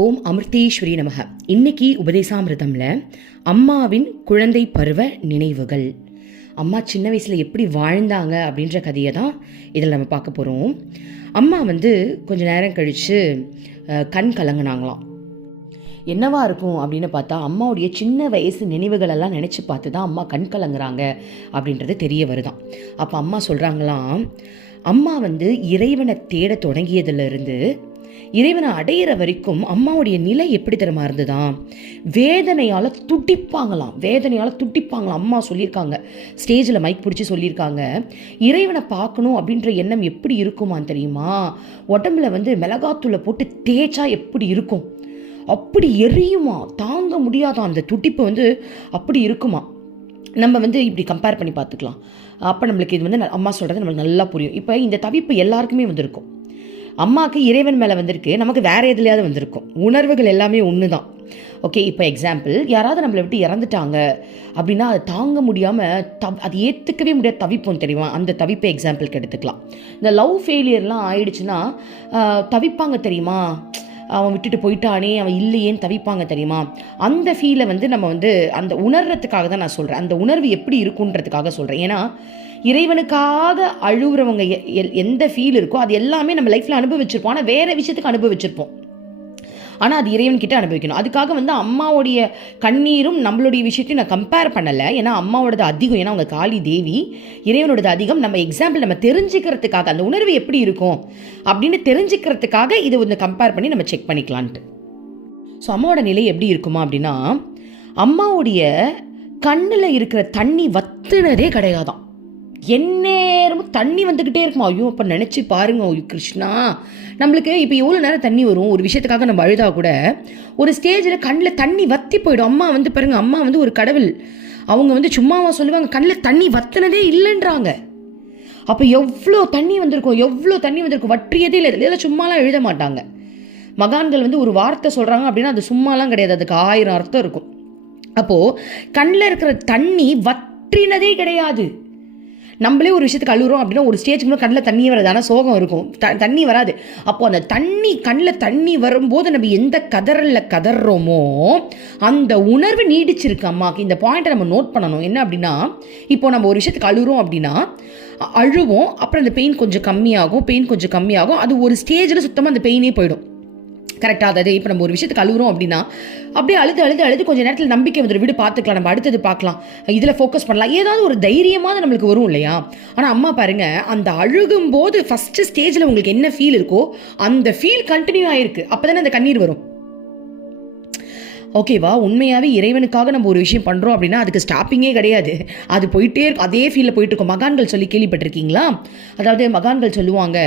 ஓம் அமிர்தேஸ்வரி நமக. இன்னைக்கு உபதேசாமிரதம்ல அம்மாவின் குழந்தை பருவ நினைவுகள். அம்மா சின்ன வயசில் எப்படி வாழ்ந்தாங்க அப்படின்ற கதையை தான் இதில் நம்ம பார்க்க போகிறோம் அம்மா வந்து கொஞ்ச நேரம் கழித்து கண் கலங்குனாங்களாம். என்னவா இருக்கும் அப்படின்னு பார்த்தா அம்மாவுடைய சின்ன வயசு நினைவுகள் எல்லாம் நினச்சி பார்த்து தான் அம்மா கண் கலங்குறாங்க அப்படின்றது தெரிய வருதான். அப்போ அம்மா சொல்கிறாங்களாம் அம்மா வந்து இறைவனை தேட தொடங்கியதுலேருந்து இறைவனை அடையிற வரைக்கும் அம்மாவுடைய நிலை எப்படி தெரியுமா இருந்ததாம் வேதனையால் துடிப்பாங்களாம். வேதனையால் துடிப்பாங்களாம். அம்மா சொல்லியிருக்காங்க. ஸ்டேஜில் மைக் பிடிச்சி சொல்லியிருக்காங்க. இறைவனை பார்க்கணும் அப்படின்ற எண்ணம் எப்படி இருக்குமான்னு தெரியுமா? உடம்புல வந்து மிளகாத்தூளை போட்டு தேய்ச்சா எப்படி இருக்கும்? அப்படி எரியுமா? தாங்க முடியாதான் அந்த துடிப்பு வந்து அப்படி இருக்குமா? நம்ம வந்து இப்படி கம்பேர் பண்ணி பார்த்துக்கலாம். அப்போ நம்மளுக்கு இது வந்து அம்மா சொல்கிறது நம்மளுக்கு நல்லா புரியும். இப்போ இந்த தவிப்பு எல்லாருக்குமே வந்திருக்கும். அம்மாவுக்கு இறைவன் மேலே வந்திருக்கு நமக்கு வேற எதுலையாவது வந்திருக்கும். உணர்வுகள் எல்லாமே ஒன்று தான் ஓகே இப்போ எக்ஸாம்பிள் யாராவது நம்மளை விட்டு இறந்துட்டாங்க அப்படின்னா அதை தாங்க முடியாமல் தவ் அது ஏற்றுக்கவே முடியாத தவிப்போம் தெரியுமா? அந்த தவிப்பை எக்ஸாம்பிளுக்கு எடுத்துக்கலாம். இந்த லவ் ஃபெயிலியர்லாம் ஆயிடுச்சுன்னா தவிப்பாங்க தெரியுமா? அவன் விட்டுட்டு போயிட்டானே அவன் இல்லையேன்னு தவிப்பாங்க தெரியுமா? அந்த ஃபீலை வந்து நம்ம வந்து அந்த உணர்றதுக்காக தான் நான் சொல்கிறேன் அந்த உணர்வு எப்படி இருக்குன்றதுக்காக சொல்கிறேன் ஏன்னா இறைவனுக்காக அழுகுறவங்க எ- எந்த ஃபீல் இருக்கோ அது எல்லாமே நம்ம லைஃப்பில் அனுபவிச்சிருப்போம். ஆனால் வேறு விஷயத்துக்கு அனுபவிச்சிருப்போம். ஆனால் அது இறைவன்கிட்ட அனுபவிக்கணும். அதுக்காக வந்து அம்மாவுடைய கண்ணீரும் நம்மளுடைய விஷயத்தையும் நான் கம்பேர் பண்ணலை. ஏன்னா அம்மாவோடது அதிகம். ஏன்னா அவங்க காளி தேவி இறைவனோடது அதிகம். நம்ம எக்ஸாம்பிள் நம்ம தெரிஞ்சுக்கிறதுக்காக அந்த உணர்வு எப்படி இருக்கும் அப்படின்னு தெரிஞ்சுக்கிறதுக்காக இதை வந்து கம்பேர் பண்ணி நம்ம செக் பண்ணிக்கலான்ட்டு. ஸோ அம்மாவோட நிலை எப்படி இருக்குமா அப்படின்னா அம்மாவுடைய கண்ணில் இருக்கிற தண்ணி வத்துனதே கிடையாதான் எந்நேரமும் தண்ணி வந்துக்கிட்டே இருக்குமா? ஐயோ அப்போ நினச்சி பாருங்க ஐயோ கிருஷ்ணா. நம்மளுக்கு இப்போ எவ்வளோ நேரம் தண்ணி வரும். ஒரு விஷயத்துக்காக நம்ம அழுதா கூட ஒரு ஸ்டேஜில் கண்ணில் தண்ணி வத்தி போயிடும். அம்மா வந்து பாருங்கள் அம்மா வந்து ஒரு கடவுள். அவங்க வந்து சும்மாவா சொல்லுவாங்க கண்ணில் தண்ணி வத்தினதே இல்லைன்றாங்க. அப்போ எவ்வளோ தண்ணி வந்திருக்கும் எவ்வளோ தண்ணி வந்திருக்கும்? வற்றியதே இல்லை இதில் சும்மாலாம் எழுத மாட்டாங்க. மகான்கள் வந்து ஒரு வார்த்தை சொல்கிறாங்க அப்படின்னா அது சும்மாலாம் கிடையாது. அதுக்கு ஆயிரம் அர்த்தம் இருக்கும். அப்போது கண்ணில் இருக்கிற தண்ணி வற்றினதே கிடையாது. நம்மளே ஒரு விஷயத்துக்கு அழுகிறோம் அப்படின்னா ஒரு ஸ்டேஜ் கண்ணில் தண்ணி வராது ஆனால் சோகம் இருக்கும். த தண்ணி வராது. அப்போ அந்த தண்ணி கண்ணில் தண்ணி வரும்போது நம்ம எந்த கதறலில் கதறோமோ அந்த உணர்வு நீடிச்சிருக்கு அம்மாக்கு. இந்த பாயிண்ட்டை நம்ம நோட் பண்ணணும். என்ன அப்படின்னா இப்போ நம்ம ஒரு விஷயத்துக்கு அழுகிறோம் அப்படின்னா அழுவோம். அப்புறம் அந்த பெயின் கொஞ்சம் கம்மியாகும். பெயின் கொஞ்சம் கம்மியாகும். அது ஒரு ஸ்டேஜில் சுத்தமாக அந்த பெயினே போயிடும். கரெக்டாக அதாவது இப்போ நம்ம ஒரு விஷயத்துக்கு அழுகுறோம் அப்படின்னா அப்படியே அழுது அழுது அழுது கொஞ்சம் நேரத்தில் நம்பிக்கை வந்துடும் விடு பார்த்துக்கலாம் நம்ம அடுத்தது பார்க்கலாம். இதில் ஃபோக்கஸ் பண்ணலாம். ஏதாவது ஒரு தைரியமாக நம்மளுக்கு வரும் இல்லையா? ஆனால் அம்மா பாருங்க அந்த அழுகும்போது ஃபஸ்ட்டு ஸ்டேஜில் உங்களுக்கு என்ன ஃபீல் இருக்கோ அந்த ஃபீல் கண்டினியூ ஆகிருக்கு அப்போ தானே அந்த கண்ணீர் வரும். ஓகேவா உண்மையாகவே இறைவனுக்காக நம்ம ஒரு விஷயம் பண்ணுறோம் அப்படின்னா அதுக்கு ஸ்டாப்பிங்கே கிடையாது. அது போயிட்டே இருக்கும். அதே ஃபீலில் போயிட்டு இருக்கும். மகான்கள் சொல்லி கேள்விப்பட்டிருக்கீங்களா? அதாவது மகான்கள் சொல்லுவாங்க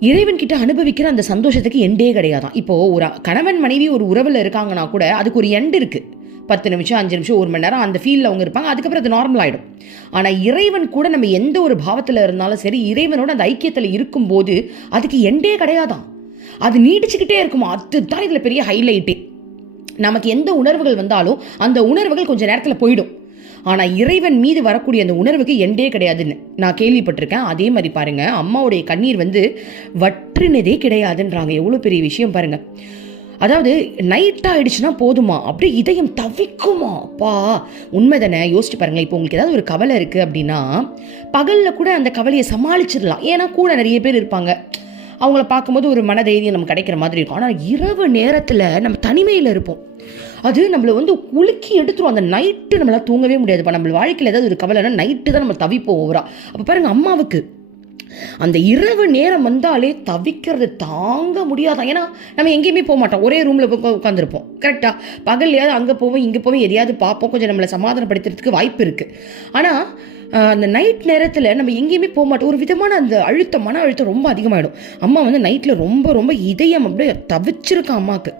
இறைவன்கிட்ட அனுபவிக்கிற அந்த சந்தோஷத்துக்கு எண்டே கிடையாதான். இப்போது ஒரு கணவன் மனைவி ஒரு உறவில் இருக்காங்கன்னா கூட அதுக்கு ஒரு எண்டு இருக்குது பத்து நிமிஷம் அஞ்சு நிமிஷம் ஒரு மணி நேரம் அந்த ஃபீலில் அவங்க இருப்பாங்க. அதுக்கப்புறம் அது நார்மல் ஆகிடும் ஆனால் இறைவன் கூட நம்ம எந்த ஒரு பாவத்தில் இருந்தாலும் சரி இறைவனோட அந்த ஐக்கியத்தில் இருக்கும்போது அதுக்கு எண்டே கிடையாதான். அது நீடிச்சுக்கிட்டே இருக்குமா? அதுதான் இதில் பெரிய ஹைலைட்டு நமக்கு எந்த உணர்வுகள் வந்தாலும் அந்த உணர்வுகள் கொஞ்சம் நேரத்தில் போயிடும். ஆனால் இறைவன் மீது வரக்கூடிய அந்த உணர்வுக்கு எண்டே கிடையாதுன்னு நான் கேள்விப்பட்டிருக்கேன். அதே மாதிரி பாருங்க அம்மாவுடைய கண்ணீர் வந்து வற்றினதே கிடையாதுன்றாங்க. எவ்வளோ பெரிய விஷயம் பாருங்க. அதாவது நைட் ஆயிடுச்சுன்னா போதுமா? அப்படியே இதயம் தவிக்குமா? அப்பா உண்மை தானே யோசிச்சு பாருங்களேன் இப்போ உங்களுக்கு ஏதாவது ஒரு கவலை இருக்குது அப்படின்னா பகலில் கூட அந்த கவலையை சமாளிச்சிடலாம். ஏன்னா கூட நிறைய பேர் இருப்பாங்க. அவங்கள பார்க்கும்போது ஒரு மனதைரியம் நமக்கு கிடைக்கிற மாதிரி இருக்கும். ஆனால் இரவு நேரத்தில் நம்ம தனிமையில் இருப்போம். அது நம்மளை வந்து உலுக்கி எடுத்துரும். அந்த நைட்டு நம்மளால் தூங்கவே முடியாதுப்பா. நம்ம வாழ்க்கையில் ஏதாவது ஒரு கவலைனா நைட்டு தான் நம்ம தவிப்போம் ஓவரா அப்போ பாருங்கள் அம்மாவுக்கு அந்த இரவு நேரம் வந்தாலே தவிக்கிறது தாங்க முடியாதான். ஏன்னா நம்ம எங்கேயுமே போக மாட்டோம். ஒரே ரூமில் உட்காந்துருப்போம் கரெக்டாக பகல்லையாவது அங்கே போவோம் இங்கே போவோம் எதையாவது பார்ப்போம். கொஞ்சம் நம்மளை சமாதானப்படுத்துறதுக்கு வாய்ப்பு இருக்குது ஆனால் அந்த நைட் நேரத்தில் நம்ம எங்கேயுமே போக மாட்டோம். ஒரு விதமான அந்த அழுத்தம் மன அழுத்தம் ரொம்ப அதிகமாகிடும் அம்மா வந்து நைட்டில் ரொம்ப ரொம்ப இதயம் அப்படியே தவிச்சிருக்கான் அம்மாவுக்கு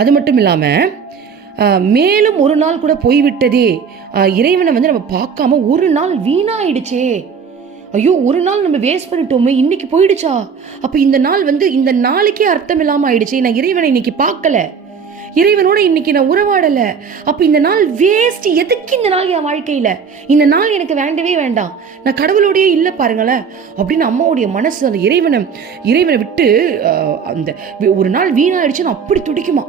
அது மட்டும் இல்லாமல் மேலும் ஒரு நாள் கூட போய்விட்டதே. இறைவனை வந்து நம்ம பார்க்காம ஒரு நாள் வீணாயிடுச்சே. ஐயோ ஒரு நாள் நம்ம வேஸ்ட் பண்ணிட்டோமே இன்னைக்கு போயிடுச்சா? அப்போ இந்த நாள் வந்து இந்த நாளைக்கே அர்த்தம் இல்லாமல் ஆயிடுச்சு. நான் இறைவனை இன்னைக்கு பார்க்கல. இறைவனோட இன்னைக்கு நான் உறவாடலை. அப்போ இந்த நாள் வேஸ்ட் எதுக்கு இந்த நாள் என் வாழ்க்கையில்? இந்த நாள் எனக்கு வேண்டவே வேண்டாம். நான் கடவுளோடையே இல்லை பாருங்களேன். அப்படின்னு அம்மாவுடைய மனசு அந்த இறைவனை இறைவனை விட்டு அந்த ஒரு நாள் வீணாயிடுச்சுன்னு அப்படி துடிக்குமா?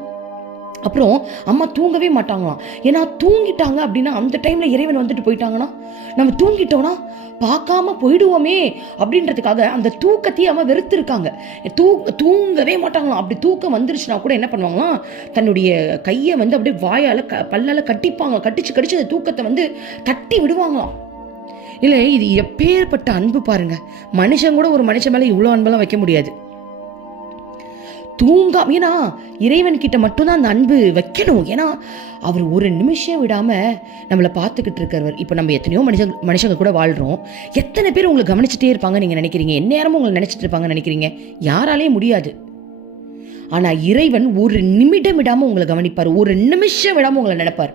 அப்புறம் அம்மா தூங்கவே மாட்டாங்களாம். ஏன்னா தூங்கிட்டாங்க அப்படின்னா அந்த டைமில் இறைவன் வந்துட்டு போயிட்டாங்கன்னா நம்ம தூங்கிட்டோம்னா பார்க்காம போயிடுவோமே அப்படின்றதுக்காக அந்த தூக்கத்தையே அம்மா வெறுத்திருக்காங்க. தூ தூங்கவே மாட்டாங்களாம். அப்படி தூக்கம் வந்துருச்சுன்னா கூட என்ன பண்ணுவாங்களாம்? தன்னுடைய கையை வந்து அப்படியே வாயால் க பல்லால கட்டிப்பாங்க கட்டிச்சு கடிச்சு அந்த தூக்கத்தை வந்து தட்டி விடுவாங்களாம். இல்லை இது எப்பேற்பட்ட அன்பு பாருங்க. மனுஷன் கூட ஒரு மனுஷன் மேலே இவ்வளோ அன்பெல்லாம் வைக்க முடியாது. தூங்கா ஏன்னா இறைவன் கிட்ட மட்டும்தான் அந்த அன்பு வைக்கணும். ஏன்னா அவர் ஒரு நிமிஷம் விடாம நம்மளை பார்த்துக்கிட்டு இருக்கிறவர். இப்போ நம்ம எத்தனையோ மனுஷங்க மனுஷங்க கூட வாழ்றோம். எத்தனை பேர் உங்களை கவனிச்சுட்டே இருப்பாங்க நீங்க நினைக்கிறீங்க? எந்நேரமும் உங்களை நினைச்சிட்டு இருப்பாங்கன்னு நினைக்கிறீங்க? யாராலே முடியாது. ஆனா இறைவன் ஒரு நிமிடம் விடாம உங்களை கவனிப்பார். ஒரு நிமிஷம் விடாம உங்களை நினைப்பார்.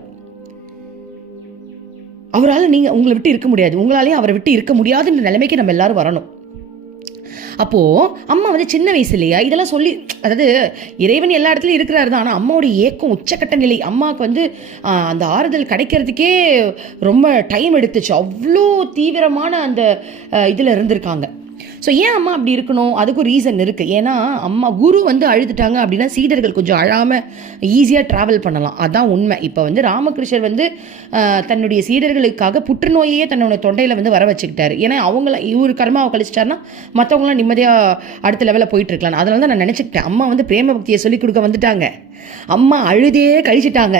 அவரால் நீங்கள் உங்களை விட்டு இருக்க முடியாது. உங்களாலேயும் அவரை விட்டு இருக்க முடியாதுன்ற நிலைமைக்கு நம்ம எல்லாரும் வரணும். அப்போது அம்மா வந்து சின்ன வயசு இல்லையா இதெல்லாம் சொல்லி அதாவது இறைவன் எல்லா இடத்துலையும் இருக்கிறாரு தான். ஆனால் அம்மாவுடைய ஏக்கம் உச்சக்கட்ட நிலை அம்மாவுக்கு வந்து அந்த ஆறுதல் கிடைக்கிறதுக்கே ரொம்ப டைம் எடுத்துச்சு. அவ்வளோ தீவிரமான அந்த இதில் இருந்திருக்காங்க. ஸோ ஏன் அம்மா அப்படி இருக்கணும்? அதுக்கும் ரீசன் இருக்குது ஏன்னா அம்மா குரு வந்து அழுதுட்டாங்க அப்படின்னா சீடர்கள் கொஞ்சம் அழாமல் ஈஸியாக ட்ராவல் பண்ணலாம். அதான் உண்மை. இப்போ வந்து ராமகிருஷ்ணர் வந்து தன்னுடைய சீடர்களுக்காக புற்றுநோயையே தன்னோட தொண்டையில் வந்து வர வச்சுக்கிட்டாரு. ஏன்னா அவங்கள இவர் கர்மாவை கழிச்சிட்டாருன்னா மற்றவங்களாம் நிம்மதியாக அடுத்த லெவலில் போயிட்டு இருக்கலாம் அதனால தான் நான் நினச்சிக்கிட்டேன். அம்மா வந்து பிரேம பக்தியை சொல்லிக் கொடுக்க வந்துட்டாங்க. அம்மா அழுதே கழிச்சிட்டாங்க.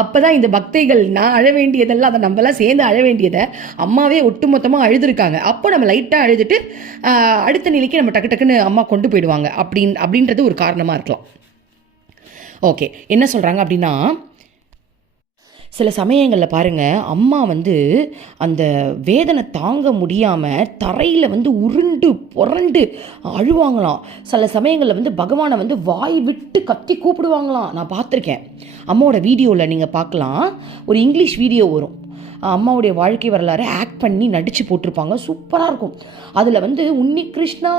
அப்போ தான் இந்த பக்தைகள் நான் அழ வேண்டியதெல்லாம் அதை நம்மலாம் சேர்ந்து அழ வேண்டியதை அம்மாவே ஒட்டுமொத்தமாக அழுதுருக்காங்க. அப்போ நம்ம லைட்டாக அழுதுட்டு அடுத்த நிலைக்கு நம்ம டக்கு டக்குன்னு அம்மா கொண்டு போயிடுவாங்க. அப்படின் அப்படின்றது ஒரு காரணமாக இருக்கலாம். ஓகே என்ன சொல்கிறாங்க அப்படின்னா சில சமயங்களில் பாருங்கள் அம்மா வந்து அந்த வேதனை தாங்க முடியாமல் தரையில் வந்து உருண்டு புரண்டு அழுவாங்களாம். சில சமயங்களில் வந்து பகவானை வந்து வாய் விட்டு கத்தி கூப்பிடுவாங்களாம். நான் பார்த்துருக்கேன். அம்மாவோட வீடியோவில் நீங்கள் பார்க்கலாம். ஒரு இங்கிலீஷ் வீடியோ வரும். அம்மாவுடைய வாழ்க்கை வரலாறு ஆக்ட் பண்ணி நடித்து போட்டிருப்பாங்க. சூப்பராக இருக்கும். அதில் வந்து உன்னி கிருஷ்ணா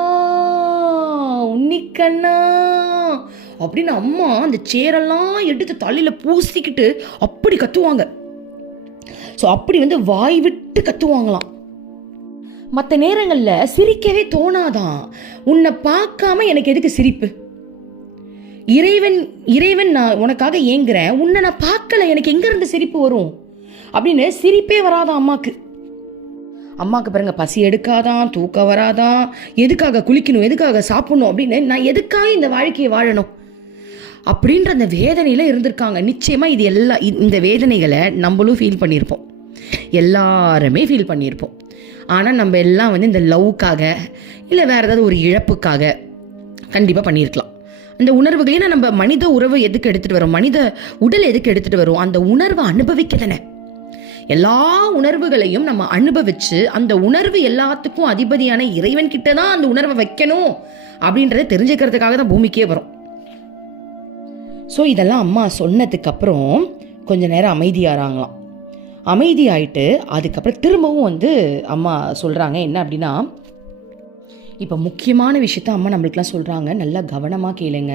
உன்னிக்கண்ணா அப்படின்னு அம்மா அந்த சேரெல்லாம் எடுத்து தலையில் பூசிக்கிட்டு அப்படி கத்துவாங்க. ஸோ அப்படி வந்து வாய் விட்டு கத்துவாங்களாம். மற்ற நேரங்களில் சிரிக்கவே தோணாதான். உன்னை பார்க்காம எனக்கு எதுக்கு சிரிப்பு? இறைவன் இறைவன் நான் உனக்காக ஏங்குறேன். உன்னை நான் பார்க்கல. எனக்கு எங்கேருந்து சிரிப்பு வரும்? அப்படின்னு சிரிப்பே வராதான் அம்மாக்கு? அம்மாவுக்கு பாருங்க பசி எடுக்காதான் தூக்கம் வராதான் எதுக்காக குளிக்கணும் எதுக்காக சாப்பிடணும் அப்படின்னு நான் எதுக்காக இந்த வாழ்க்கையை வாழணும்? அப்படின்ற அந்த வேதனையில் இருந்திருக்காங்க. நிச்சயமாக இது எல்லா இந்த வேதனைகளை நம்மளும் ஃபீல் பண்ணியிருப்போம். எல்லாருமே ஃபீல் பண்ணியிருப்போம். ஆனால் நம்ம எல்லாம் வந்து இந்த லவ்வுக்காக இல்லை வேறு ஏதாவது ஒரு இழப்புக்காக கண்டிப்பாக பண்ணியிருக்கலாம். அந்த உணர்வுகளை நம்ம மனித உறவு எதுக்கு எடுத்துகிட்டு வரோம்? மனித உடல் எதுக்கு எடுத்துகிட்டு வரோம்? அந்த உணர்வை அனுபவிக்க தானே எல்லா உணர்வுகளையும் நம்ம அனுபவிச்சு அந்த உணர்வு எல்லாத்துக்கும் அதிபதியான இறைவன் கிட்ட தான் அந்த உணர்வை வைக்கணும் அப்படின்றத தெரிஞ்சுக்கிறதுக்காக தான் பூமிக்கே வரும். ஸோ இதெல்லாம் அம்மா சொன்னதுக்கு அப்புறம் கொஞ்ச நேரம் அமைதியாகிறாங்களாம் அமைதியாயிட்டு அதுக்கப்புறம் திரும்பவும் வந்து அம்மா சொல்கிறாங்க என்ன அப்படின்னா இப்போ முக்கியமான விஷயத்த அம்மா நம்மளுக்குலாம் சொல்கிறாங்க நல்லா கவனமாக கேளுங்க.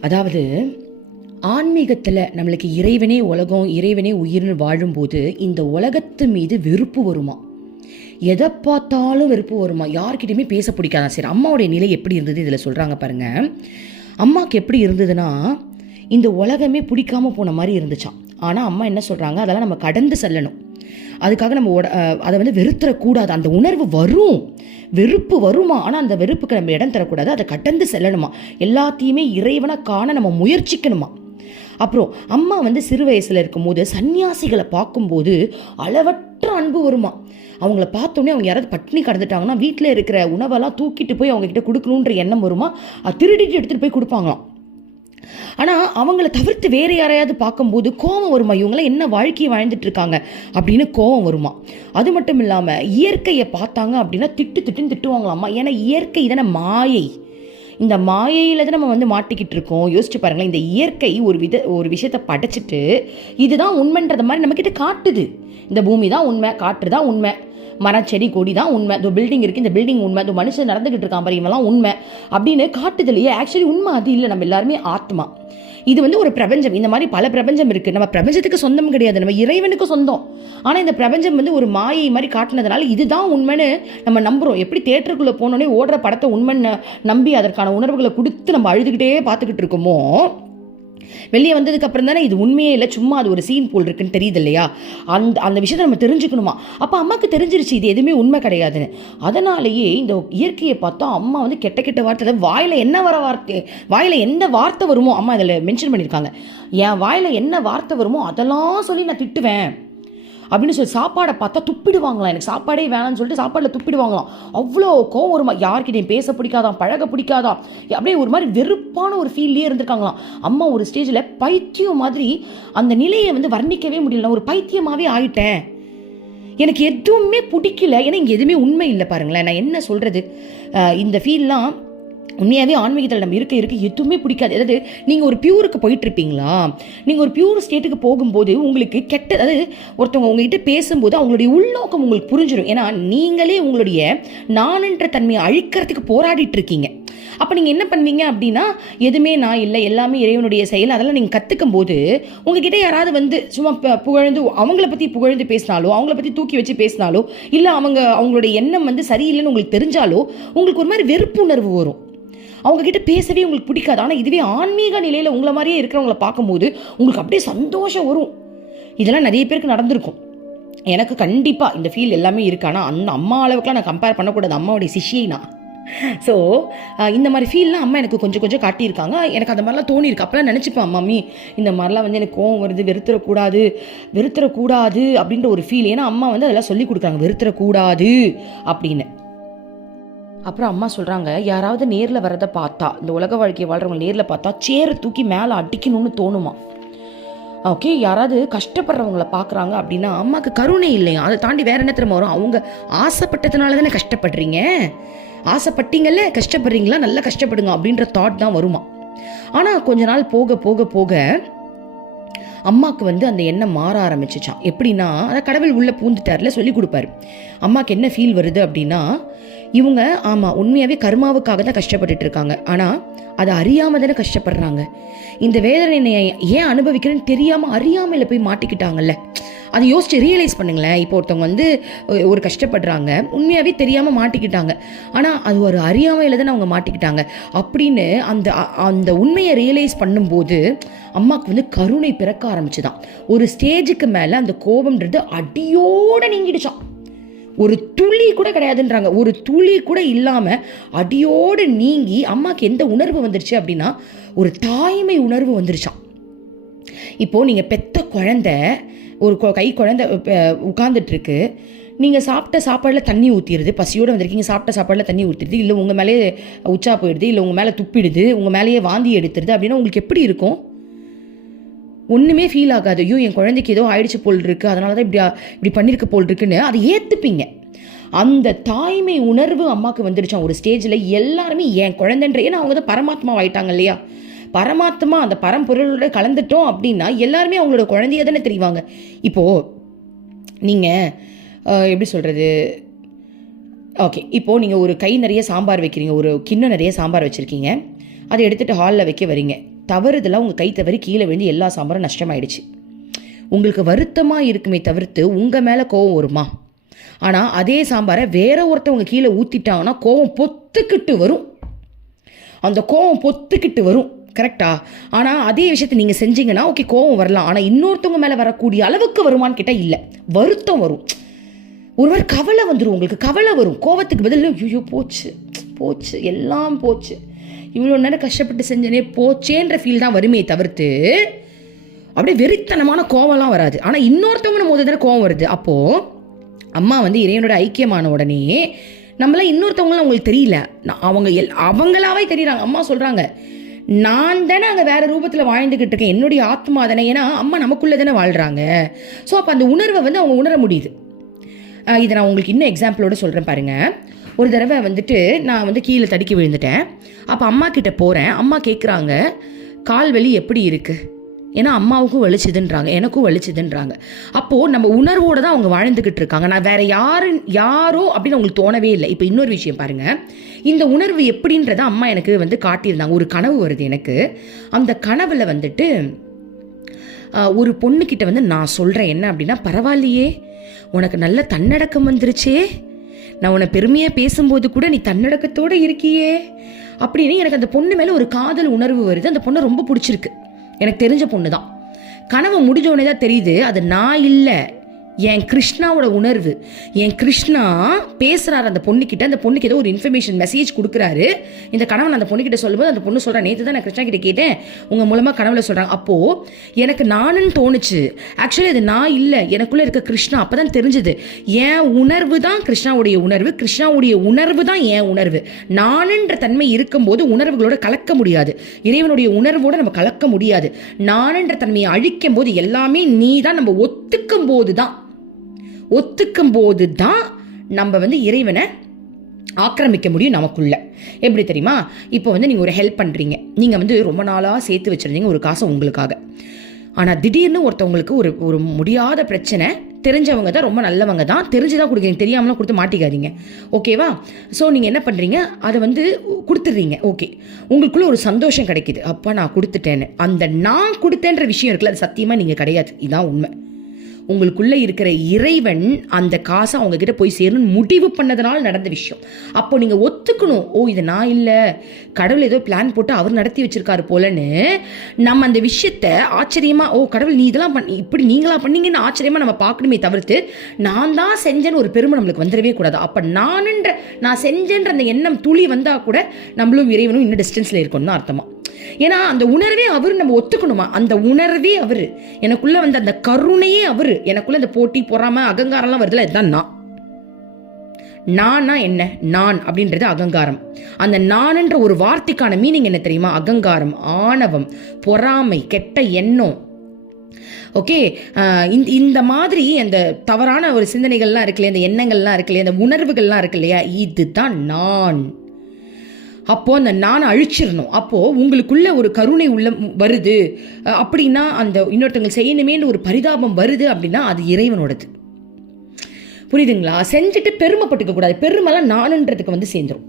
அதாவது ஆன்மீகத்தில் நம்மளுக்கு இறைவனே உலகம் இறைவனே உயிர்னு வாழும்போது இந்த உலகத்து மீது வெறுப்பு வருமா? எதை பார்த்தாலும் வெறுப்பு வருமா? யார்கிட்டையுமே பேச பிடிக்காதா? சரி அம்மாவுடைய நிலை எப்படி இருந்தது? இதில் சொல்கிறாங்க பாருங்க. அம்மாவுக்கு எப்படி இருந்ததுன்னா இந்த உலகமே பிடிக்காமல் போன மாதிரி இருந்துச்சாம். ஆனால் அம்மா என்ன சொல்கிறாங்க அதெல்லாம் நம்ம கடந்து செல்லணும். அதுக்காக நம்ம உட அதை வந்து வெறுத்தரக்கூடாது அந்த உணர்வு வரும். வெறுப்பு வருமா? ஆனால் அந்த வெறுப்புக்கு நம்ம இடம் தரக்கூடாது. அதை கடந்து செல்லணுமா? எல்லாத்தையுமே இறைவனை காண நம்ம முயற்சிக்கணுமா? அப்புறம் அம்மா வந்து சிறு வயசில் இருக்கும்போது சன்னியாசிகளை பார்க்கும்போது அளவற்ற அன்பு வருமா? அவங்கள பார்த்தோன்னே அவங்க யாராவது பட்டினி கடந்துட்டாங்கன்னா வீட்டில் இருக்கிற உணவெல்லாம் தூக்கிட்டு போய் அவங்ககிட்ட கொடுக்கணுன்ற எண்ணம் வருமா? அது திருடிட்டு எடுத்துகிட்டு போய் கொடுப்பாங்களாம். ஆனால் அவங்கள தவிர்த்து வேறு யாரையாவது பார்க்கும்போது கோவம் வருமா? இவங்களாம் என்ன வாழ்க்கையை வாழ்ந்துட்டு இருக்காங்க? அப்படின்னு கோவம் வருமா? அது மட்டும் இல்லாமல் இயற்கையை பார்த்தாங்க அப்படின்னா திட்டு திட்டுன்னு திட்டுவாங்களாம்மா ஏன்னா இயற்கை தானே மாயை. இந்த மாயையில் தான் நம்ம வந்து மாட்டிக்கிட்டு இருக்கோம். யோசிச்சு பாருங்களேன் இந்த இயற்கை ஒரு வித ஒரு விஷயத்தை படைச்சிட்டு இதுதான் உண்மைன்றத மாதிரி நம்மக்கிட்ட காட்டுது. இந்த பூமி தான் உண்மை காற்று தான் உண்மை மரம் செடி கொடி தான் உண்மை. இந்த பில்டிங் இருக்குது இந்த பில்டிங் உண்மை. இந்த மனுஷன் நடந்துக்கிட்டு இருக்கான் பாரு இவெல்லாம் உண்மை அப்படின்னு காட்டுது இல்லையே. ஆக்சுவலி உண்மை அது இல்லை நம்ம எல்லாருமே ஆத்மா. இது வந்து ஒரு பிரபஞ்சம். இந்த மாதிரி பல பிரபஞ்சம் இருக்குது நம்ம பிரபஞ்சத்துக்கு சொந்தம் கிடையாது. நம்ம இறைவனுக்கு சொந்தம். ஆனால் இந்த பிரபஞ்சம் வந்து ஒரு மாயை மாதிரி காட்டினதுனால இதுதான் உண்மைன்னு நம்ம நம்புகிறோம் எப்படி தேட்டருக்குள்ளே போனோடனே ஓடுற படத்தை உண்மைன்னு நம்பி அதற்கான உணர்வுகளை கொடுத்து நம்ம அழுதுகிட்டே பார்த்துக்கிட்டு இருக்கோமோ வெளியே வந்ததுக்கு அப்புறம் தானே இது உண்மையே இல்லை? சும்மா அது ஒரு சீன் போல் இருக்குன்னு தெரியுது இல்லையா? அந்த அந்த விஷயத்தை நம்ம தெரிஞ்சுக்கணுமா? அப்போ அம்மாவுக்கு தெரிஞ்சிருச்சு இது எதுவுமே உண்மை கிடையாதுன்னு. அதனாலேயே இந்த இயற்கையை பார்த்தா அம்மா வந்து கெட்ட கெட்ட வார்த்தை வாயில் என்ன வர வார்த்தை வாயில் எந்த வார்த்தை வருமோ அம்மா இதில் மென்ஷன் பண்ணியிருக்காங்க. என் வாயில் என்ன வார்த்தை வருமோ அதெல்லாம் சொல்லி நான் திட்டுவேன். அப்படின்னு சொல்லி சாப்பாடை பார்த்தா துப்பிடுவாங்களாம். எனக்கு சாப்பாடே வேணாம்னு சொல்லிட்டு சாப்பாடில் துப்பிடுவாங்களாம். அவ்வளோ கோவம் வருமா? யார்கிட்டையும் பேச பிடிக்காதான் பழக பிடிக்காதான் அப்படியே ஒரு மாதிரி வெறுப்பான ஒரு ஃபீல்லே இருந்திருக்காங்களாம். அம்மா ஒரு ஸ்டேஜில் பைத்தியம் மாதிரி அந்த நிலையை வந்து வர்ணிக்கவே முடியல. ஒரு பைத்தியமாகவே ஆயிட்டேன். எனக்கு எதுவுமே பிடிக்கல. ஏன்னா இங்கே எதுவுமே உண்மை இல்லை பாருங்களேன். நான் என்ன சொல்கிறது இந்த ஃபீல்லாம் உண்மையாகவே ஆன்மீகத்தில் நம்ம இருக்க இருக்க எதுவுமே பிடிக்காது. அதாவது நீங்கள் ஒரு பியூருக்கு போயிட்டுருப்பீங்களா? நீங்கள் ஒரு பியூர் ஸ்டேட்டுக்கு போகும்போது உங்களுக்கு கெட்ட அதாவது ஒருத்தவங்க உங்ககிட்ட பேசும்போது அவங்களுடைய உள்நோக்கம் உங்களுக்கு புரிஞ்சிடும் ஏன்னா நீங்களே உங்களுடைய நானென்ற தன்மையை அழிக்கிறதுக்கு போராடிட்டு இருக்கீங்க அப்போ நீங்கள் என்ன பண்ணுவீங்க அப்படின்னா எதுவுமே நான் இல்லை எல்லாமே இறைவனுடைய செயல் அதெல்லாம் நீங்கள் கற்றுக்கும் போது உங்ககிட்ட யாராவது வந்து சும்மா புகழ்ந்து அவங்கள பற்றி புகழ்ந்து பேசினாலோ அவங்கள பற்றி தூக்கி வச்சு பேசினாலோ இல்லை அவங்க அவங்களுடைய எண்ணம் வந்து சரியில்லைன்னு உங்களுக்கு தெரிஞ்சாலோ உங்களுக்கு ஒரு மாதிரி வெறுப்புணர்வு வரும். அவங்கக்கிட்ட பேசவே உங்களுக்கு பிடிக்காது. ஆனால் இதுவே ஆன்மீக நிலையில் உங்களை மாதிரியே இருக்கிறவங்கள பார்க்கும்போது உங்களுக்கு அப்படியே சந்தோஷம் வரும். இதெல்லாம் நிறைய பேருக்கு நடந்திருக்கும். எனக்கு கண்டிப்பாக இந்த ஃபீல் எல்லாமே இருக்கு. ஆனால் அந்த அம்மா அளவுக்குலாம் நான் கம்பேர் பண்ணக்கூடாது. அம்மாவுடைய சிஷியை நான். ஸோ இந்த மாதிரி ஃபீல்லாம் அம்மா எனக்கு கொஞ்சம் கொஞ்சம் காட்டியிருக்காங்க. எனக்கு அந்த மாதிரிலாம் தோணியிருக்கு. அப்போலாம் நினச்சிப்பேன் மம்மி இந்த மாதிரிலாம் வந்து எனக்கு கோவம் வருது. வெறுத்துறக்கூடாது. வெறுத்துறக்கூடாது அப்படின்ற ஒரு ஃபீல் ஏன்னா அம்மா வந்து அதெல்லாம் சொல்லி கொடுக்குறாங்க. வெறுத்துறக்கூடாது அப்படின்னு. அப்புறம் அம்மா சொல்கிறாங்க யாராவது நேரில் வரதை பார்த்தா இந்த உலக வாழ்க்கையை வாழ்கிறவங்க நேரில் பார்த்தா சேரை தூக்கி மேலே அடிக்கணும்னு தோணுமா? ஓகே யாராவது கஷ்டப்படுறவங்கள பார்க்குறாங்க அப்படின்னா அம்மாவுக்கு கருணை இல்லையா? அதை தாண்டி வேற என்ன திரும்ப வரும்? அவங்க ஆசைப்பட்டதுனால தானே கஷ்டப்படுறீங்க? ஆசைப்பட்டீங்கல்ல கஷ்டப்படுறீங்களா? நல்லா கஷ்டப்படுங்க அப்படின்ற தாட் தான் வருமா? ஆனால் கொஞ்ச நாள் போக போக போக அம்மாவுக்கு வந்து அந்த எண்ணம் மாற ஆரம்பிச்சிச்சான் எப்படின்னா அதை கடவுள் உள்ளே பூந்துட்டார்ல சொல்லி கொடுப்பாரு. அம்மாவுக்கு என்ன ஃபீல் வருது அப்படின்னா இவங்க ஆமாம் உண்மையாகவே கர்மாவுக்காக தான் கஷ்டப்பட்டுட்டு இருக்காங்க ஆனால் அதை அறியாமல் தானே கஷ்டப்படுறாங்க. இந்த வேதனை ஏன் அனுபவிக்கிறேன்னு தெரியாமல் அறியாமையில் போய் மாட்டிக்கிட்டாங்கல்ல. அதை யோசிச்சு ரியலைஸ் பண்ணுங்களேன். இப்போ ஒருத்தவங்க வந்து ஒரு கஷ்டப்படுறாங்க. உண்மையாகவே தெரியாமல் மாட்டிக்கிட்டாங்க. ஆனால் அது ஒரு அறியாமையில் தானே அவங்க மாட்டிக்கிட்டாங்க. அப்படின்னு அந்த அ- அந்த உண்மையை ரியலைஸ் பண்ணும்போது அம்மாவுக்கு வந்து கருணை பிறக்க ஆரம்பிச்சுதான். ஒரு ஸ்டேஜுக்கு மேலே அந்த கோபம்ன்றது அடியோட நீங்கிடுச்சான் ஒரு துளி கூட கிடையாதுன்றாங்க. ஒரு துளி கூட இல்லாமல் அடியோடு நீங்கி அம்மாவுக்கு எந்த உணர்வு வந்துருச்சு அப்படின்னா ஒரு தாய்மை உணர்வு வந்துருச்சான் இப்போது நீங்கள் பெத்த குழந்த ஒரு கை குழந்தை உட்காந்துட்ருக்கு நீங்கள் சாப்பிட்ட சாப்பாடில் தண்ணி ஊற்றிடுது பசியோடு வந்திருக்கீங்க சாப்பிட்ட சாப்பாடில் தண்ணி ஊற்றிடுது இல்லை உங்கள் மேலே உச்சா போயிடுது இல்லை உங்கள் மேலே துப்பிடுது உங்கள் மேலேயே வாந்தி எடுத்துருது அப்படின்னா உங்களுக்கு எப்படி இருக்கும்? ஒன்றுமே ஃபீல் ஆகாது. ஐயோ என் குழந்தைக்கு ஏதோ ஆயிடுச்சு போல் இருக்கு அதனால தான் இப்படி இப்படி பண்ணியிருக்க போல் இருக்குன்னு அதை ஏற்றுப்பீங்க அந்த தாய்மை உணர்வு அம்மாவுக்கு வந்துடுச்சான் ஒரு ஸ்டேஜில் எல்லாருமே என் குழந்தைன்ற ஏன்னா அவங்க தான் பரமாத்மா ஆயிட்டாங்க இல்லையா? பரமாத்மா அந்த பரம்பொருளோட கலந்துட்டோம் அப்படின்னா எல்லாருமே அவங்களோட குழந்தைய தானே தெரிவாங்க. இப்போது நீங்கள் எப்படி சொல்கிறது ஓகே இப்போது நீங்கள் ஒரு கை நிறைய சாம்பார் வைக்கிறீங்க. ஒரு கிண்ணம் நிறைய சாம்பார் வச்சுருக்கீங்க. அதை எடுத்துகிட்டு ஹாலில் வைக்க வரீங்க. தவறுதெல்லாம் உங்கள் கை தவறி கீழே விழுந்து எல்லா சாம்பாரும் நஷ்டமாயிடுச்சு. உங்களுக்கு வருத்தமாக இருக்குமே தவிர்த்து உங்கள் மேலே கோவம் வருமா? ஆனால் அதே சாம்பாரை வேற ஒருத்தவங்க கீழே ஊற்றிட்டாங்கன்னா கோவம் பொத்துக்கிட்டு வரும். அந்த கோவம் பொத்துக்கிட்டு வரும். கரெக்டா ஆனால் அதே விஷயத்தை நீங்கள் செஞ்சீங்கன்னா ஓகே கோவம் வரலாம். ஆனால் இன்னொருத்தவங்க மேலே வரக்கூடிய அளவுக்கு வருமான்னு கேட்டால் இல்லை. வருத்தம் வரும். ஒருவர் கவலை வந்துடும் உங்களுக்கு கவலை வரும். கோவத்துக்கு பதில் ஐயோ போச்சு. போச்சு. எல்லாம் போச்சு. இவ்வளோ நேரம் கஷ்டப்பட்டு செஞ்சனே போச்சேன்ற ஃபீல் தான் வருமே தவிர்த்து அப்படியே வெறித்தனமான கோவம்லாம் வராது. ஆனால் இன்னொருத்தவங்க நம்ம ஒரு கோவம் வருது. அப்போது அம்மா வந்து இறைவனோட ஐக்கியமான உடனே நம்மளாம் இன்னொருத்தவங்களாம் அவங்களுக்கு தெரியல. நான் அவங்க எல் அவங்களாவே தெரியுறாங்க. அம்மா சொல்கிறாங்க நான் தானே அங்கே வேறு ரூபத்தில் வாழ்ந்துக்கிட்டு இருக்கேன். என்னுடைய ஆத்மா தானே. ஏன்னா அம்மா நமக்குள்ளே தானே வாழ்கிறாங்க ஸோ அப்போ அந்த உணர்வை வந்து அவங்க உணர முடியுது. இதை நான் உங்களுக்கு இன்னும் எக்ஸாம்பிளோட சொல்கிறேன் பாருங்கள் ஒரு தடவை வந்துட்டு நான் வந்து கீழே தடுக்கி விழுந்துட்டேன். அப்போ அம்மா கிட்ட போகிறேன் அம்மா கேட்குறாங்க கால் வலி எப்படி இருக்குது ஏன்னா அம்மாவுக்கும் வலிச்சுதுன்றாங்க எனக்கும் வலிச்சுதுன்றாங்க. அப்போது நம்ம உணர்வோடு தான் அவங்க வாழ்ந்துக்கிட்டு இருக்காங்க. நான் வேற யாரு யாரோ அப்படின்னு அவங்களுக்கு தோணவே இல்லை. இப்போ இன்னொரு விஷயம் பாருங்க. இந்த உணர்வு எப்படின்றத அம்மா எனக்கு வந்து காட்டியிருந்தாங்க. ஒரு கனவு வருது எனக்கு. அந்த கனவுல வந்துட்டு ஒரு பொண்ணுக்கிட்ட வந்து நான் சொல்கிறேன் என்ன அப்படின்னா பரவாயில்லையே. உனக்கு நல்ல தன்னடக்கம் வந்துருச்சே. நான் உன்னை பெருமையாக பேசும்போது கூட நீ தன்னடக்கத்தோடு இருக்கியே. அப்படின்னு எனக்கு அந்த பொண்ணு மேலே ஒரு காதல் உணர்வு வருது. அந்த பொண்ணை ரொம்ப பிடிச்சிருக்கு. எனக்கு தெரிஞ்ச பொண்ணு தான் கனவு முடிஞ்சோடனே தான் தெரியுது அது நான் இல்லை. என் கிருஷ்ணாவோட உணர்வு. என் கிருஷ்ணா பேசுகிறார் அந்த பொண்ணுக்கிட்ட அந்த பொண்ணுக்கு ஏதோ ஒரு இன்ஃபர்மேஷன் மெசேஜ் கொடுக்குறாரு. இந்த கணவன் அந்த பொண்ணுக்கிட்ட சொல்லும்போது அந்த பொண்ணு சொல்கிறேன் நேற்று தான் நான் கிருஷ்ணா கிட்ட கேட்டேன். உங்கள் மூலமாக கனவுல சொல்கிறாங்க அப்போது எனக்கு நானுன்னு தோணுச்சு. ஆக்சுவலி அது நான் இல்லை. எனக்குள்ளே இருக்க கிருஷ்ணா அப்போ தான் தெரிஞ்சது. என் உணர்வு தான் கிருஷ்ணாவுடைய உணர்வு. கிருஷ்ணாவுடைய உணர்வு தான் என் உணர்வு. நானுன்ற தன்மை இருக்கும்போது உணர்வுகளோட கலக்க முடியாது. இறைவனுடைய உணர்வோடு நம்ம கலக்க முடியாது. நானுன்ற தன்மையை அழிக்கும் போது எல்லாமே நீ தான் நம்ம ஒத்துக்கும் போது தான் ஒத்துக்கும் போது தான் நம்ம வந்து இறைவனை ஆக்கிரமிக்க முடியும் நமக்குள்ள. எப்படி தெரியுமா? இப்போ வந்து நீங்கள் ஒரு ஹெல்ப் பண்ணுறீங்க நீங்கள் வந்து ரொம்ப நாளாக சேர்த்து வச்சுருந்தீங்க ஒரு காசை உங்களுக்காக. ஆனால் திடீர்னு ஒருத்தவங்களுக்கு ஒரு ஒரு முடியாத பிரச்சனை தெரிஞ்சவங்க தான் ரொம்ப நல்லவங்க தான். தெரிஞ்சு தான் கொடுக்குறீங்க. தெரியாமலாம் கொடுத்து மாட்டிக்காதீங்க. ஓகேவா ஸோ நீங்கள் என்ன பண்ணுறீங்க அதை வந்து கொடுத்துட்றீங்க. ஓகே உங்களுக்குள்ள ஒரு சந்தோஷம் கிடைக்குது. அப்பா நான் கொடுத்துட்டேன்னு. அந்த நான் கொடுத்தேன்ற விஷயம் இருக்குல்ல அது சத்தியமாக நீங்கள் கிடையாது. இதுதான் உண்மை. உங்களுக்குள்ளே இருக்கிற இறைவன் அந்த காசை அவங்கக்கிட்ட போய் சேரணும்னு முடிவு பண்ணதுனால நடந்த விஷயம். அப்போ நீங்கள் ஒத்துக்கணும். ஓ இது நான் இல்லை. கடவுள் ஏதோ பிளான் போட்டு அவர் நடத்தி வச்சிருக்காரு போலன்னு நம்ம அந்த விஷயத்த ஆச்சரியமாக ஓ கடவுள் நீ இதெல்லாம் பண்ணி இப்படி நீங்களாம் பண்ணீங்கன்னு ஆச்சரியமாக நம்ம பார்க்கணுமே தவிர்த்து நான் தான் செஞ்சேன்னு ஒரு பெருமை நம்மளுக்கு வந்துடவே கூடாது. அப்போ நானுன்ற நான் செஞ்சேன்ற அந்த எண்ணம் துளி வந்தால் கூட நம்மளும் இறைவனும் இன்னும் டிஸ்டன்ஸில் இருக்கணும்னு அர்த்தமாக ஏன்னா அந்த உணர்வே அவர் நம்ம ஒத்துக்கணுமா? அந்த உணர்வே அவர். எனக்குள்ள வந்த அந்த கருணையே அவர். எனக்குள்ள அந்த போட்டி பொறாம அகங்காரம்லாம் வருதுல இதுதான் நான். நானா என்ன? நான் அப்படின்றது அகங்காரம். அந்த நான்ன்ற ஒரு வார்த்தைக்கான மீனிங் என்ன தெரியுமா? அகங்காரம் ஆணவம் பொறாமை கெட்ட எண்ணம். ஓகே இந்த இந்த மாதிரி அந்த தவறான ஒரு சிந்தனைகள்லாம் இருக்கு இல்லையா? அந்த எண்ணங்கள்லாம் இருக்கு இல்லையா? அந்த உணர்வுகள்லாம் இருக்கு இல்லையா? இதுதான் நான். அப்போது அந்த நான் அழிச்சிடணும் அப்போது உங்களுக்குள்ள ஒரு கருணை உள்ள வருது. அப்படின்னா அந்த இன்னொருத்தவங்க செய்யணுமேன்னு ஒரு பரிதாபம் வருது அப்படின்னா அது இறைவனோடது. புரியுதுங்களா? செஞ்சுட்டு பெருமைப்பட்டுக்க கூடாது. பெருமைலாம் நானுன்றதுக்கு வந்து சேர்ந்துரும்.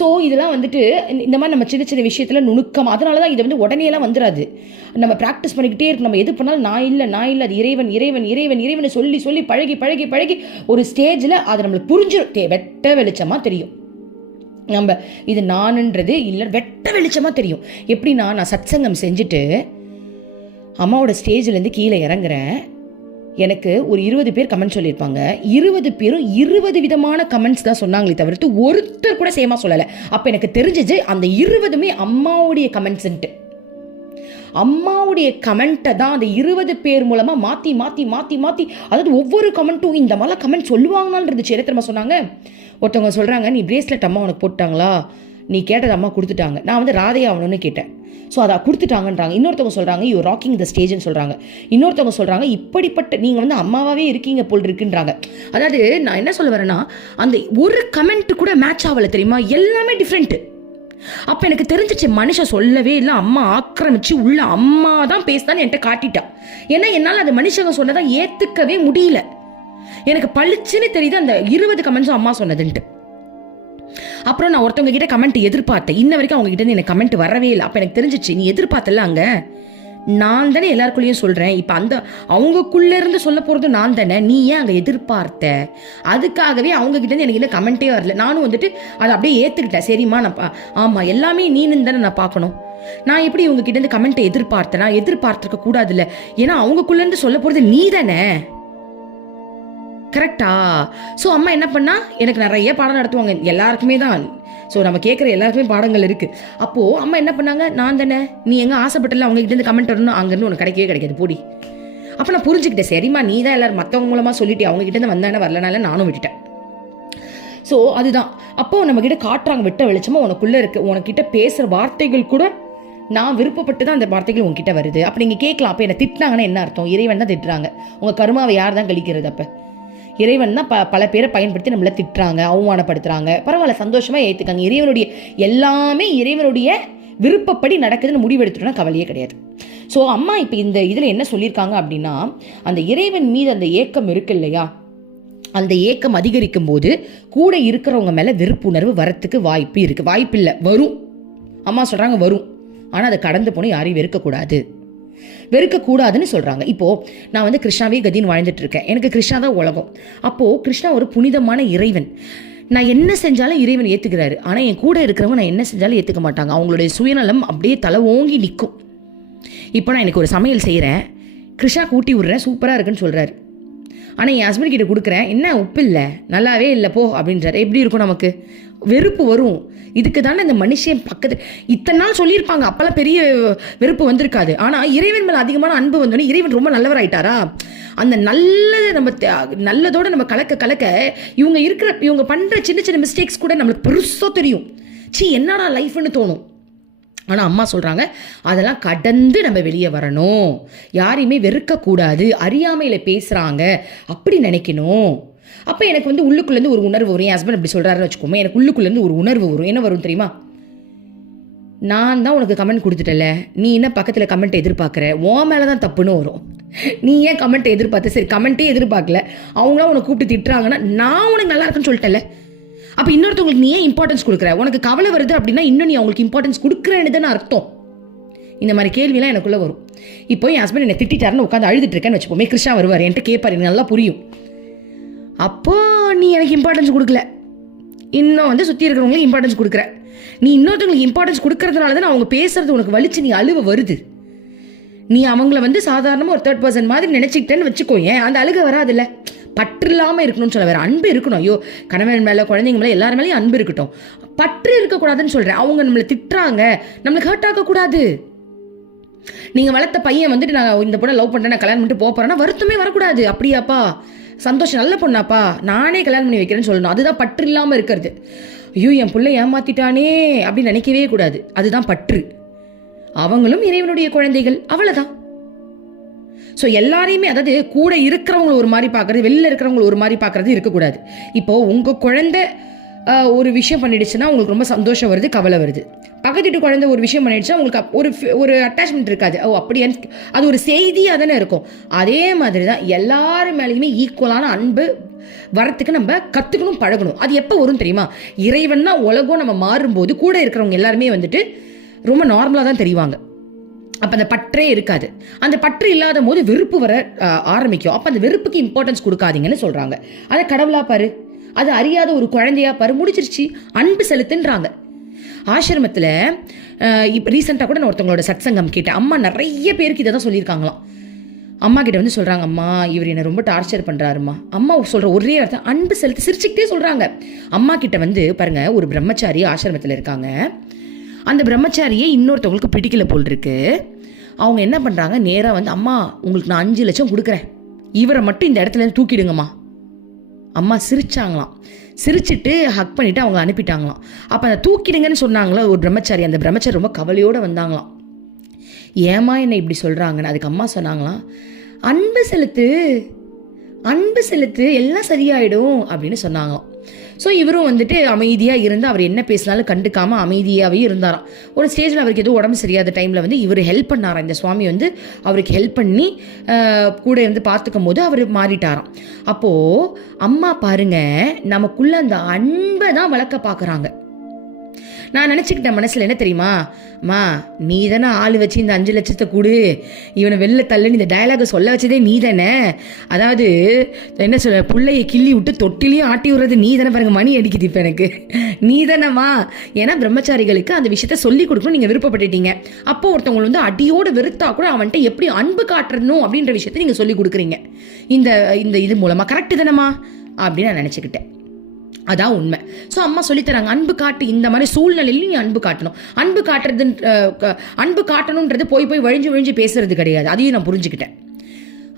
ஸோ இதெல்லாம் வந்துட்டு இந்த- மாதிரி நம்ம சின்ன சின்ன விஷயத்தில் நுணுக்கம். அதனால தான் இது வந்து உடனேலாம் வந்துடாது நம்ம ப்ராக்டிஸ் பண்ணிக்கிட்டே இருக்கணும். நம்ம எது பண்ணாலும் நான் இல்லை நான் இல்லை அது இறைவன் இறைவன் இறைவன் இறைவனை சொல்லி சொல்லி பழகி பழகி பழகி ஒரு ஸ்டேஜில் அது நம்மளுக்கு புரிஞ்சிடும் வெட்ட வெளிச்சமாக தெரியும். நம்ம இது நானுன்றது இல்லை வெட்ட வெளிச்சமாக தெரியும். எப்படின்னா நான் சத்சங்கம் செஞ்சுட்டு அம்மாவோட ஸ்டேஜ்லேருந்து கீழே இறங்குறேன். எனக்கு ஒரு இருபது பேர் கமெண்ட் சொல்லியிருப்பாங்க. இருபது பேரும் இருபது விதமான கமெண்ட்ஸ் தான் சொன்னாங்களே தவிர்த்து ஒருத்தர் கூட சேமா சொல்லலை. அப்போ எனக்கு தெரிஞ்சிச்சு அந்த இருபதுமே அம்மாவுடைய கமெண்ட்ஸ்ன்ட்டு. அம்மாவுடைய கமெண்ட்டை தான் அந்த இருபது பேர் மூலமாக மாற்றி மாற்றி மாற்றி மாற்றி அதாவது ஒவ்வொரு கமெண்ட்டும் இந்த மாதிரிலாம் கமெண்ட் சொல்லுவாங்களான்றது சரித்திரமா சொன்னாங்க. ஒருத்தவங்க சொல்கிறாங்க நீ பிரேஸ்லெட் அம்மா உனக்கு போட்டாங்களா நீ கேட்டது அம்மா கொடுத்துட்டாங்க. நான் வந்து ராதே ஆகணும்னு கேட்டேன். ஸோ அதை கொடுத்துட்டாங்கன்றாங்க. இன்னொருத்தவங்க சொல்கிறாங்க யூ ராக்கிங் த ஸ்டேஜ்னு சொல்கிறாங்க இன்னொருத்தவங்க சொல்கிறாங்க இப்படிப்பட்ட நீங்கள் வந்து அம்மாவாகவே இருக்கீங்க போல் இருக்குன்றாங்க. அதாவது நான் என்ன சொல்ல வரேன்னா அந்த ஒரு கமெண்ட் கூட மேட்ச் ஆகலை தெரியுமா? எல்லாமே டிஃப்ரெண்ட்டு அப்போ எனக்கு தெரிஞ்சிச்சு மனுஷன் சொல்லவே இல்லை அம்மா ஆக்கிரமிச்சு உள்ள அம்மா தான் பேசுதான்னு என்கிட்ட காட்டிட்டா. ஏன்னா என்னால் அது மனுஷங்க சொன்னதை ஏற்றுக்கவே முடியல. எனக்கு பளிச்சுன்னு தெரியுது அந்த இருபது கமெண்ட்ஸும் அம்மா சொன்னதுன்ட்டு. அப்புறம் நான் ஒருத்தவங்க கிட்ட கமெண்ட் எதிர்பார்த்தேன். இன்ன வரைக்கும் அவங்க கிட்ட இருந்து எனக்கு கமெண்ட் வரவே இல்லை. அப்போ எனக்கு தெரிஞ்சிச்சு நீ எதிர்பார்த்தல அங்கே? நான் தானே எல்லாருக்குள்ளேயும் சொல்கிறேன் இப்போ அந்த அவங்கக்குள்ள இருந்து சொல்ல போகிறது நான் தானே நீ ஏன் அங்கே எதிர்பார்த்த? அதுக்காகவே அவங்க எனக்கு இன்னும் கமெண்ட்டே வரல. நானும் வந்துட்டு அதை அப்படியே ஏற்றுக்கிட்டேன் சரிம்மா நான் பா ஆமாம் எல்லாமே நீனு தானே நான் பார்க்கணும். நான் எப்படி இவங்க கிட்ட இருந்து கமெண்ட்டை எதிர்பார்த்தேன்? நான் எதிர்பார்த்துருக்க கூடாதுல்ல. ஏன்னா அவங்கக்குள்ள இருந்து சொல்ல போகிறது நீ தானே கரெக்டா ஸோ அம்மா என்ன பண்ணா? எனக்கு நிறைய பாடம் நடத்துவாங்க. எல்லாருக்குமே தான். ஸோ நம்ம கேட்குற எல்லாருக்குமே பாடங்கள் இருக்குது அப்போது அம்மா என்ன பண்ணாங்க? நான் தானே. நீ எங்கே ஆசைப்பட்டல அவங்ககிட்ட இருந்து கமெண்ட் வரணும் அங்கேருந்து உனக்கு கிடைக்கவே கிடைக்காது. போடி. அப்போ நான் புரிஞ்சுக்கிட்டேன். சரிம்மா நீ தான் எல்லோரும் மற்றவங்க மூலமாக சொல்லிட்டு அவங்க கிட்ட வந்தானே வரலனால நானும் விட்டுட்டேன். ஸோ அதுதான். அப்போ நம்மக்கிட்ட காட்டுறாங்க விட்ட வெளிச்சமாக உனக்குள்ளே இருக்குது உனக்கிட்ட பேசுகிற வார்த்தைகள் கூட நான் விருப்பப்பட்டு தான் அந்த வார்த்தைகள் உங்ககிட்ட வருது. அப்போ நீங்கள் கேட்கலாம். அப்போ என்னை திட்டினாங்கன்னா என்ன அர்த்தம்? இறைவன் தான் திட்டுறாங்க. உங்கள் கருமாவை யார் தான் கழிக்கிறது அப்போ? இறைவன் தான் ப பல பேரை பயன்படுத்தி நம்மளை திட்டுறாங்க அவமானப்படுத்துகிறாங்க பரவாயில்ல சந்தோஷமாக ஏற்றுக்காங்க இறைவனுடைய எல்லாமே இறைவனுடைய விருப்பப்படி நடக்குதுன்னு முடிவெடுத்துட்டோம்னா கவலையே கிடையாது. ஸோ அம்மா இப்போ இந்த இதில் என்ன சொல்லியிருக்காங்க அப்படின்னா அந்த இறைவன் மீது அந்த ஏக்கம் இருக்கு இல்லையா? அந்த ஏக்கம் அதிகரிக்கும் போது கூட இருக்கிறவங்க மேலே வெறுப்புணர்வு வரத்துக்கு வாய்ப்பு இருக்குது வாய்ப்பு இல்லை வரும். அம்மா சொல்கிறாங்க வரும். ஆனால் அதை கடந்து போனால் யாரையும் வெறுக்கக்கூடாது. வெறுக்கக்கூடாதுன்னு சொல்கிறாங்க இப்போது நான் வந்து கிருஷ்ணாவே கதின்னு வாழ்ந்துட்டு இருக்கேன் எனக்கு கிருஷ்ணா தான் உலகம். அப்போது கிருஷ்ணா ஒரு புனிதமான இறைவன். நான் என்ன செஞ்சாலும் இறைவன் ஏற்றுக்கிறாரு ஆனால் என் கூட இருக்கிறவங்க நான் என்ன செஞ்சாலும் ஏற்றுக்க மாட்டாங்க. அவங்களுடைய சுயநலம் அப்படியே தலை ஓங்கி நிற்கும் இப்போ நான் எனக்கு ஒரு சமையல் செய்கிறேன் கிருஷ்ணா கூட்டி விட்றேன். சூப்பராக இருக்குன்னு சொல்கிறாரு ஆனால் என் ஹஸ்பண்ட் கிட்ட கொடுக்குறேன். என்ன உப்பு இல்லை நல்லாவே இல்லை போ அப்படின்றாரு. எப்படி இருக்கும் நமக்கு? வெறுப்பு வரும். இதுக்கு தானே இந்த மனுஷன் பக்கத்து இத்தனை நாள் சொல்லியிருப்பாங்க அப்போல்லாம் பெரிய வெறுப்பு வந்திருக்காது. ஆனால் இறைவன் மேலே அதிகமான அன்பு வந்தோடனே இறைவன் ரொம்ப நல்லவராயிட்டாரா? அந்த நல்லதை நம்ம நல்லதோடு நல்லதோட நம்ம கலக்க கலக்க இவங்க இருக்கிற இவங்க பண்ணுற சின்ன சின்ன மிஸ்டேக்ஸ் கூட நம்மளுக்கு பெருசாக தெரியும். சி என்னடா லைஃப்னு தோணும். ஆனால் அம்மா சொல்கிறாங்க அதெல்லாம் கடந்து நம்ம வெளியே வரணும். யாரையுமே வெறுக்கக்கூடாது. அறியாமையில் பேசுகிறாங்க அப்படி நினைக்கணும். அப்போ எனக்கு வந்து உள்ளுக்குள்ளேருந்து ஒரு உணர்வு வரும். என் ஹஸ்பண்ட் அப்படி சொல்கிறாருன்னு வச்சுக்கோமே எனக்கு உள்ளுக்குள்ளேருந்து ஒரு உணர்வு வரும். என்ன வரும் தெரியுமா? நான் தான் உனக்கு கமெண்ட் கொடுத்துட்டல நீ என்ன பக்கத்தில் கமெண்ட் எதிர்பார்க்குற? உன் மேலே தான் தப்புன்னு வரும். நீ ஏன் கமெண்ட் எதிர்பார்த்த? சரி கமெண்ட்டே எதிர்பார்க்கல. அவங்களாம் உனக்கு கூப்பிட்டு திட்டுறாங்கன்னா நான் உனக்கு நல்லா இருக்குன்னு சொல்லிட்டேன்ல. அப்போ இன்னொருத்தவங்களுக்கு நீ ஏன் இம்பார்ட்டன்ஸ் கொடுக்குற? உனக்கு கவலை வருது அப்படின்னா இன்னும் நீ அவங்களுக்கு இம்பார்ட்டன்ஸ் கொடுக்குறேன்னு தானே அர்த்தம். இந்த மாதிரி கேள்விலாம் எனக்குள்ளே வரும். இப்போ என் ஹஸ்பண்ட் என்னை திட்டாருன்னு உட்காந்து அழுதுட்டு இருக்கேன்னு வச்சுப்போமே கிருஷ்ணா வருவார் என்கிட்ட கேட்பார் எனக்கு நல்லா புரியும். அப்போ நீ எனக்கு இம்பார்ட்டன்ஸ் கொடுக்கல. இன்னும் வந்து சுற்றி இருக்கிறவங்களுக்கு இம்பார்ட்டன்ஸ் கொடுக்குற. நீ இன்னொருத்தவங்களுக்கு இம்பார்ட்டன்ஸ் கொடுக்கறதுனால தான் அவங்க பேசுறது உனக்கு வலிச்சு நீ அழுவ வருது. நீ அவங்கள வந்து சாதாரணமாக ஒரு தேர்ட் பர்சன் மாதிரி நினச்சிக்கிட்டேன்னு வச்சுக்கோ ஏன்? அந்த அழுக வராதுல்ல. பற்று இல்லாமல் இருக்கணும்னு சொல்ல வேற அன்பு இருக்கணும். ஐயோ கணவன் மேலே குழந்தைங்க மேலே எல்லாரும் மேலேயும் அன்பு இருக்கட்டும். பற்று இருக்கக்கூடாதுன்னு சொல்கிறேன் அவங்க நம்மளை திட்டுறாங்க. நம்மளுக்கு ஹர்ட் ஆகக்கூடாது நீங்கள் வளர்த்த பையன் வந்துட்டு நான் இந்த பொண்ணை லவ் பண்ணுறேன் நான் கல்யாணம் பண்ணிட்டு போக போகிறேன்னா வருத்தமே வரக்கூடாது. அப்படியாப்பா? சந்தோஷம் நல்ல பொண்ணாப்பா? நானே கல்யாணம் பண்ணி வைக்கிறேன்னு சொல்லணும். அதுதான் பற்று இல்லாமல் இருக்கிறது. ஐயோ என் பிள்ளை ஏமாத்திட்டானே அப்படின்னு நினைக்கவே கூடாது. அதுதான் பற்று. அவங்களும் இறைவனுடைய குழந்தைகள். அவ்வளவுதான். ஸோ எல்லாரையுமே அதாவது கூட இருக்கிறவங்கள ஒரு மாதிரி பார்க்கறது வெளில இருக்கிறவங்கள ஒரு மாதிரி பார்க்குறது இருக்கக்கூடாது. இப்போது உங்கள் குழந்தை ஒரு விஷயம் பண்ணிடுச்சுன்னா உங்களுக்கு ரொம்ப சந்தோஷம் வருது கவலை வருது. பக்கத்து வீட்டு குழந்தை ஒரு விஷயம் பண்ணிடுச்சுன்னா உங்களுக்கு ஒரு ஒரு அட்டாச்மெண்ட் இருக்காது. ஓ அப்படியான்னு அது ஒரு செய்தியாக தானே இருக்கும். அதே மாதிரி தான் எல்லார் மேலேயுமே ஈக்குவலான அன்பு வரத்துக்கு நம்ம கற்றுக்கணும் பழகணும். அது எப்போ வரும் தெரியுமா? இறைவன்னா உலகம் நம்ம மாறும்போது கூட இருக்கிறவங்க எல்லாருமே வந்துட்டு ரொம்ப நார்மலாக தான் தெரிவாங்க. அப்போ அந்த பற்றே இருக்காது. அந்த பற்று இல்லாத போது வெறுப்பு வர ஆரம்பிக்கும். அப்போ அந்த வெறுப்புக்கு இம்பார்ட்டன்ஸ் கொடுக்காதீங்கன்னு சொல்கிறாங்க அதை கடவுளா பாரு. அது அறியாத ஒரு குழந்தையா பாரு. முடிச்சிருச்சு அன்பு செலுத்துன்றாங்க. ஆசிரமத்தில் இப்போ ரீசெண்டாக கூட நான் ஒருத்தவங்களோட சத்சங்கம் கேட்டேன். அம்மா நிறைய பேருக்கு இதை தான் சொல்லியிருக்காங்களாம். அம்மா கிட்ட வந்து சொல்கிறாங்க அம்மா இவர் என்னை ரொம்ப டார்ச்சர் பண்ணுறாருமா அம்மா சொல்கிற ஒரே வார்த்தை அன்பு செலுத்தி சிரிச்சுக்கிட்டே சொல்கிறாங்க அம்மா கிட்ட வந்து பாருங்க ஒரு பிரம்மச்சாரி ஆசிரமத்தில் இருக்காங்க. அந்த பிரம்மச்சாரியே இன்னொருத்தவங்களுக்கு பிடிக்கல போல் இருக்கு. அவங்க என்ன பண்ணுறாங்க நேராக வந்து அம்மா உங்களுக்கு நான் அஞ்சு லட்சம் கொடுக்குறேன். இவரை மட்டும் இந்த இடத்துல இருந்து தூக்கிடுங்கம்மா. அம்மா சிரிச்சாங்களாம். சிரிச்சிட்டு ஹக் பண்ணிட்டு அவங்க அனுப்பிட்டாங்களாம். அப்போ அந்த தூக்கிடுங்கன்னு சொன்னாங்களா? ஒரு பிரம்மச்சாரி. அந்த பிரம்மச்சாரி ரொம்ப கவலையோடு வந்தாங்களாம். ஏமா என்னை இப்படி சொல்கிறாங்கன்னு அதுக்கு அம்மா சொன்னாங்களாம். அன்பு செலுத்து அன்பு செலுத்து எல்லாம் சரியாயிடும் அப்படின்னு சொன்னாங்களாம். ஸோ இவரும் வந்துட்டு அமைதியாக இருந்து அவர் என்ன பேசினாலும் கண்டுக்காமல் அமைதியாகவே இருந்தாராம். ஒரு ஸ்டேஜில் அவருக்கு எதுவும் உடம்பு சரியாத டைமில் வந்து இவர் ஹெல்ப் பண்ணாராம். இந்த சுவாமி வந்து அவருக்கு ஹெல்ப் பண்ணி கூட இருந்து பார்த்துக்கும் போது அவர் மாறிட்டாராம். அப்போது அம்மா பாருங்க நமக்குள்ளே அந்த அன்பை தான் வளர்க்க பார்க்குறாங்க. நான் நினச்சிக்கிட்டேன் மனசில் என்ன தெரியுமா? அம்மா நீ தானே ஆள் வச்சு இந்த அஞ்சு லட்சத்தை கொடு. இவனை வெளில தள்ளுன்னு இந்த டயலாகை சொல்ல வச்சதே நீ தானே அதாவது என்ன சொல்ல பிள்ளையை கிள்ளி விட்டு தொட்டிலையும் ஆட்டி விடுறது நீ தானே பாருங்க மணி அடிக்குது இப்போ எனக்கு. நீ தானேம்மா ஏன்னா பிரம்மச்சாரிகளுக்கு அந்த விஷயத்த சொல்லி கொடுக்கணும் நீங்கள் விருப்பப்பட்டுட்டீங்க. அப்போ ஒருத்தவங்களை வந்து அடியோடு வெறுத்தா கூட அவன்கிட்ட எப்படி அன்பு காட்டணும் அப்படின்ற விஷயத்த நீங்கள் சொல்லி கொடுக்குறீங்க. இந்த இந்த இது மூலமாக கரெக்டு தானேம்மா? அப்படின்னு நான் நினச்சிக்கிட்டேன். அதான் உண்மை. ஸோ அம்மா சொல்லித்தராங்க அன்பு காட்டு இந்த மாதிரி சூழ்நிலையிலும் நீ அன்பு காட்டணும். அன்பு காட்டுறது அன்பு காட்டணுன்றது போய் போய் வழிஞ்சு வழிஞ்சு பேசுறது கிடையாது. அதையும் நான் புரிஞ்சுக்கிட்டேன்.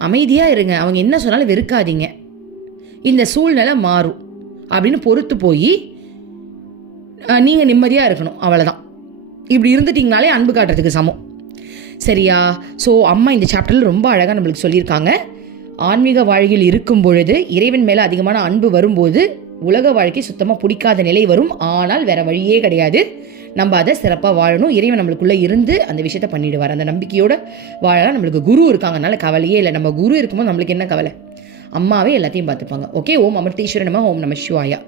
அமைதியாக இருங்க. அவங்க என்ன சொன்னாலும் வெறுக்காதீங்க. இந்த சூழ்நிலை மாறும். அப்படின்னு பொறுத்து போய் நீங்கள் நிம்மதியாக இருக்கணும். அவ்வளோதான் இப்படி இருந்துட்டிங்கனாலே அன்பு காட்டுறதுக்கு சமம். சரியா? ஸோ அம்மா இந்த சாப்டரில் ரொம்ப அழகாக நம்மளுக்கு சொல்லியிருக்காங்க. ஆன்மீக வாழ்க்கையில் இருக்கும் பொழுது இறைவன் மேலே அதிகமான அன்பு வரும்போது உலக வாழ்க்கை சுத்தமாக பிடிக்காத நிலை வரும். ஆனால் வேற வழியே கிடையாது. நம்ம அதை சிறப்பாக வாழணும். இறைவன் நம்மளுக்குள்ளே இருந்து அந்த விஷயத்த பண்ணிடுவார். அந்த நம்பிக்கையோட வாழலாம். நம்மளுக்கு குரு இருக்காங்கனால கவலையே இல்லை. நம்ம குரு இருக்கும்போது நம்மளுக்கு என்ன கவலை? அம்மாவே எல்லாத்தையும் பார்த்துப்பாங்க. ஓகே? ஓம் அமிர்தீஸ்வரனமா ஓம் நம சிவாயா.